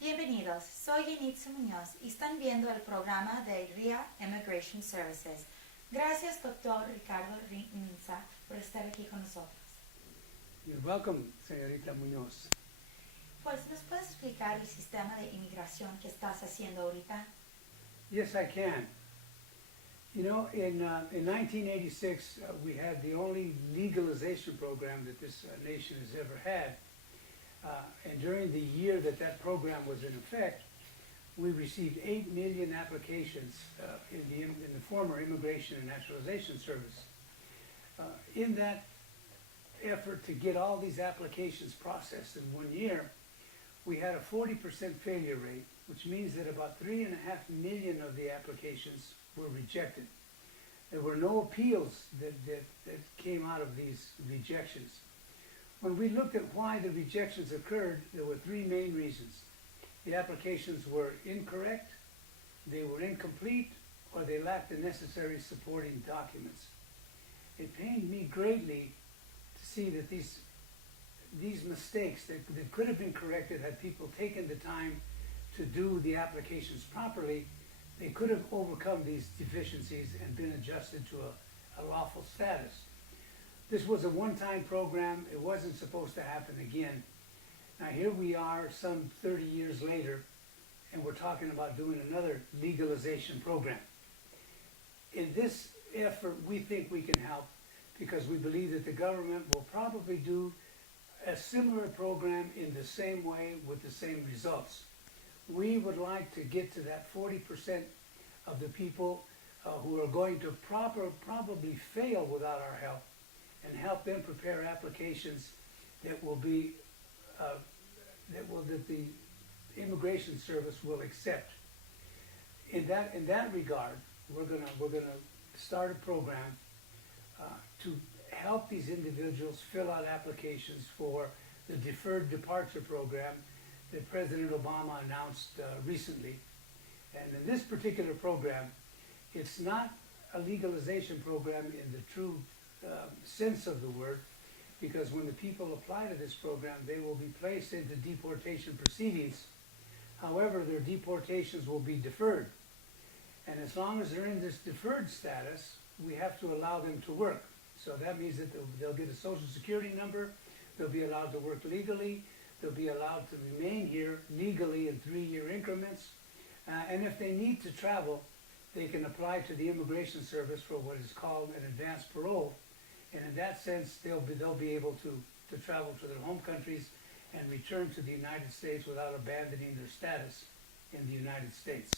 Bienvenidos, soy Yenitza Muñoz y están viendo el programa de RIA Immigration Services. Gracias, doctor Ricardo Minza, por estar aquí con nosotros. You're welcome, señorita Muñoz. Pues, ¿nos puedes explicar el sistema de inmigración que estás haciendo ahorita? Yes, I can. You know, in 1986, we had the only legalization program that this nation has ever had. And during the year that that program was in effect, we received 8 million applications in the former Immigration and Naturalization Service. In that effort to get all these applications processed in 1 year, we had a 40% failure rate, which means that about 3.5 million of the applications were rejected. There were no appeals that came out of these rejections. When we looked at why the rejections occurred, there were 3 main reasons. The applications were incorrect, they were incomplete, or they lacked the necessary supporting documents. It pained me greatly to see that these mistakes that could have been corrected had people taken the time to do the applications properly, they could have overcome these deficiencies and been adjusted to a lawful status. This was a one-time program. It wasn't supposed to happen again. Now here we are some 30 years later, and we're talking about doing another legalization program. In this effort, we think we can help because we believe that the government will probably do a similar program in the same way with the same results. We would like to get to that 40% of the people who are going to probably fail without our help, and help them prepare applications that will be that the Immigration Service will accept. In that regard, we're gonna start a program to help these individuals fill out applications for the Deferred Departure Program that President Obama announced recently. And in this particular program, it's not a legalization program in the true sense of the word, because when the people apply to this program, they will be placed into deportation proceedings. However, their deportations will be deferred. And as long as they're in this deferred status, we have to allow them to work. So that means that they'll get a social security number, they'll be allowed to work legally, they'll be allowed to remain here legally in 3-year increments. And if they need to travel, they can apply to the Immigration Service for what is called an advanced parole. And in that sense, they'll be able to travel to their home countries and return to the United States without abandoning their status in the United States.